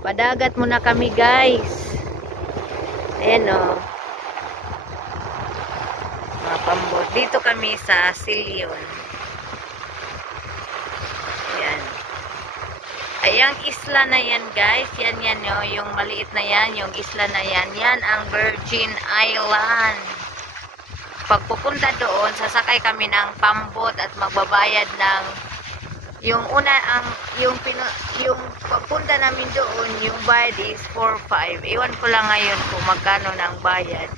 Padagat muna kami, guys. Ayan o. Mga pambot. Dito kami sa Silyon. Ayan. Ayang isla na yan, guys. Yan o. Yung maliit na yan. Yung isla na yan. Yan ang Virgin Island. Pag pupunta doon, sasakay kami ng pambot at magbabayad ng yung una yung papunta namin doon, yung bayad is 4-5. Iwan ko lang ngayon kung magkano ng bayad.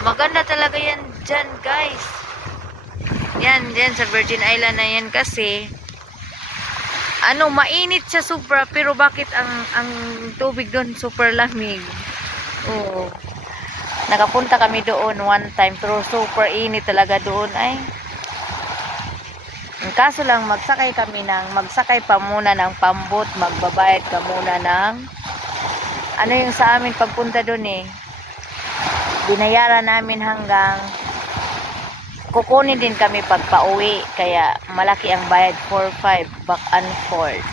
Maganda talaga yan dyan, guys. Yan sa Virgin Island na yan kasi mainit siya sobra, pero bakit ang tubig doon super lamig. Oo. Nakapunta kami doon one time, pero super init talaga doon ay. Kaso lang magsakay pa muna ng pambot, magbabayad ka muna ng yung sa amin pagpunta doon binayaran namin hanggang kukunin din kami pag pauwi, kaya malaki ang bayad 4-5 back and forth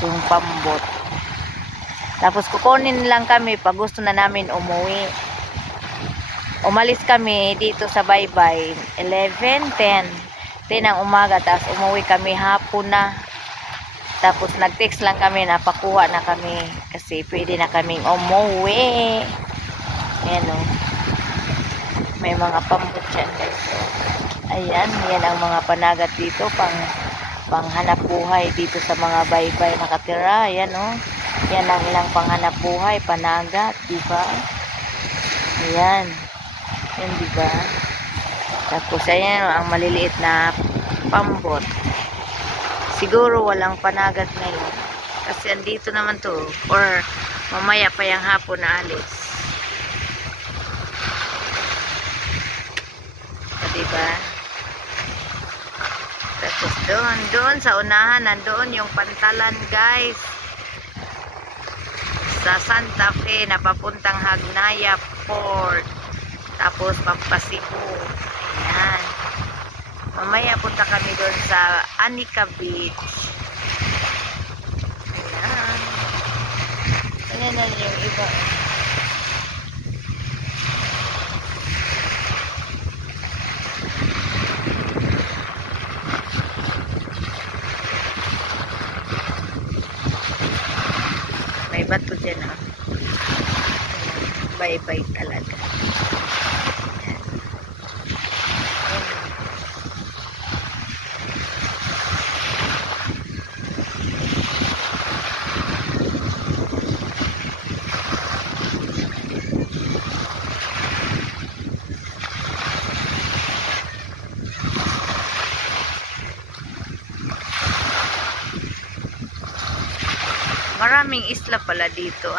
yung pambot. Tapos kukunin lang kami pag gusto na namin umuwi. Umalis kami dito sa Baybay 11:10 ang umaga, tapos umuwi kami hapon na. Tapos nag-text lang kami na pakuha na kami kasi pwede na kaming umuwi. Ayan o. May mga pambot dyan, guys. Ayan, yan ang mga panagat dito pang hanap buhay dito sa mga baybay nakatira. Ayan o. Yan ang ilang panghanap buhay, panagat, diba? Ayan. Yan, diba? Tapos, ayan ang maliliit na pambot. Siguro walang panagat ngayon. Kasi andito naman to. Or mamaya pa yung hapon na alis. Diba? Tapos doon sa unahan, nandoon yung pantalan, guys. Sa Santa Fe na papuntang Hagnaya Port. Tapos pampasibo. Ayan. Mamaya punta kami doon sa Anika Beach. Ayan. Ayan na yung iba. May bato dyan ha. Bye-bye talaga. Maraming isla pala dito,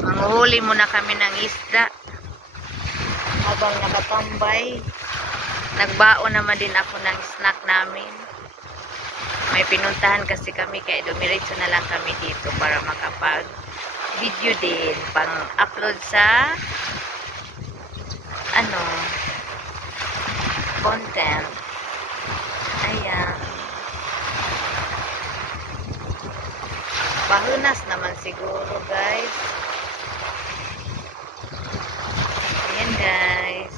Manghuli muna kami ng isda. Habang nakatambay, nagbaon naman din ako ng snack namin. May pinuntahan kasi kami, kaya dumiretso na lang kami dito para makapag video din pang upload sa content. Ayan, pahunas naman siguro, guys. Ayan, guys.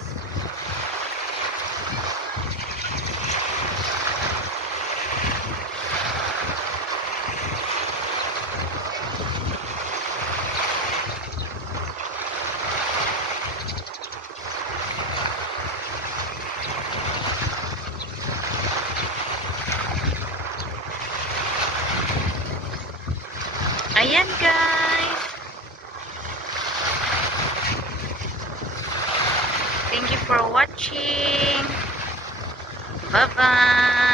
Ayan, guys. Thank you for watching. Bye-bye.